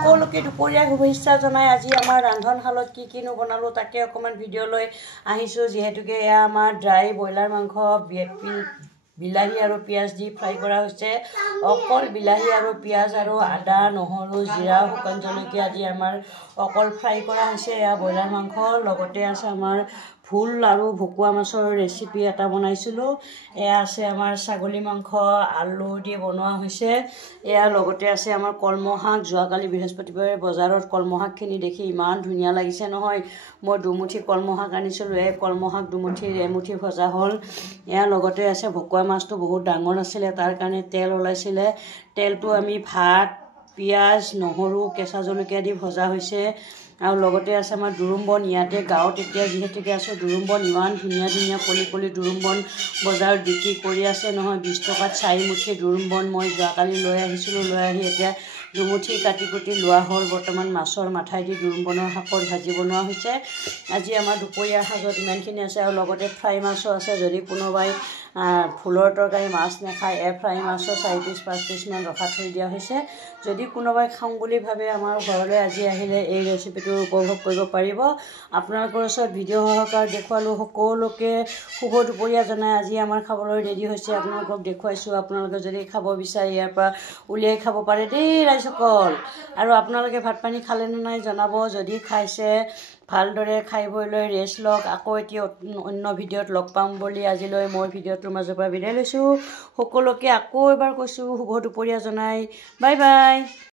সকলোকে দুপৰীয়া শুভেচ্ছা জনাই আজি আমাৰ ৰান্ধনশালত কি বনালো তাকে অকমান ভিডিঅ' লৈ আহিছো যেহেতুকে এয়া আমাৰ ড্ৰাই ব্ৰইলাৰ মাংস বিলাহী আৰু পিয়াজ দি ফ্ৰাই কৰা হৈছে অকল বিলাহী আৰু পিয়াজ আৰু আদা নহৰু জিৰা শুকান জলকীয়া দি আমাৰ অকল ফ্ৰাই কৰা হৈছে এয়া ব্ৰইলাৰ মাংস লগতে আছে আমাৰ ফুল আৰু ভকুৱা মাছৰ ৰেচিপি এটা বনাইছিলো এয়া আছে আমাৰ ছাগলী মাংস আলু দি বনোৱা হৈছে এয়া লগতে আছে আমাৰ কলমৌ শাক যোৱাকালি বৃহস্পতিবাৰে বজাৰত কলমৌ শাকখিনি দেখি ইমান ধুনীয়া লাগিছে নহয় মই দুমুঠি কলমৌ শাক আনিছিলো এই কলমৌ শাক দুমুঠিৰ এমুঠি ভজা হ'ল এয়া লগতে আছে ভকুৱা মাছটো বহুত ডাঙৰ আছিলে তাৰ কাৰণে তেল ওলাইছিলে তেলটো আমি ভাত পিয়াজ নহৰু কেঁচা জলকীয়া দি ভজা হৈছে আৰু লগতে আছে আমাৰ দুৰুম্বন ইয়াতে গাঁৱত এতিয়া যিহেতুকে আছে দুৰুম্বন ইমান ধুনীয়া পলি দুৰুম্বন বজাৰত বিক্ৰী কৰি আছে নহয় 20 টকাত 4 মুঠি দুৰুম্বন মই যোৱাকালি লৈ আহিছিলোঁ লৈ আহি এতিয়া দুমুঠি কাটি কুটি লোৱা হ'ল বৰ্তমান মাছৰ মাথাই দি দুৰুম্বনৰ শাকৰ ভাজি বনোৱা হৈছে আজি আমাৰ দুপৰীয়া সাজত ইমানখিনি আছে আৰু লগতে ফ্ৰাই মাছো আছে যদি কোনোবাই ফুলৰ তৰকাৰী মাছ নাখায় ফ্ৰাই মাছৰ 4 পিচ 5 পিচমান ৰখা থৈ দিয়া হৈছে যদি কোনোবাই খাওঁ বুলি ভাবে আমাৰ ঘৰলৈ আজি আহিলে এই ৰেচিপিটো উপভোগ কৰিব পাৰিব আপোনালোকৰ ওচৰত ভিডিঅ' সহকাৰ দেখুৱালোঁ সকলোকে শুভ দুপৰীয়া জনাই আজি আমাৰ খাবলৈ ৰেডি হৈছে আপোনালোকক দেখুৱাইছোঁ আপোনালোকে যদি খাব বিচাৰে ইয়াৰ পৰা উলিয়াই খাব পাৰে দেই ৰাইজসকল আৰু আপোনালোকে ভাত পানী খালে নে নাই জনাব যদি খাইছে ভালদৰে খাই বৈ লৈ ৰেষ্ট লওক আকৌ এতিয়া অন্য ভিডিঅ'ত লগ পাম বুলি আজিলৈ মই ভিডিঅ'টোৰ মাজৰ পৰা বিদায় লৈছোঁ সকলোকে আকৌ এবাৰ কৈছোঁ শুভ দুপৰীয়া জনাই বাই বাই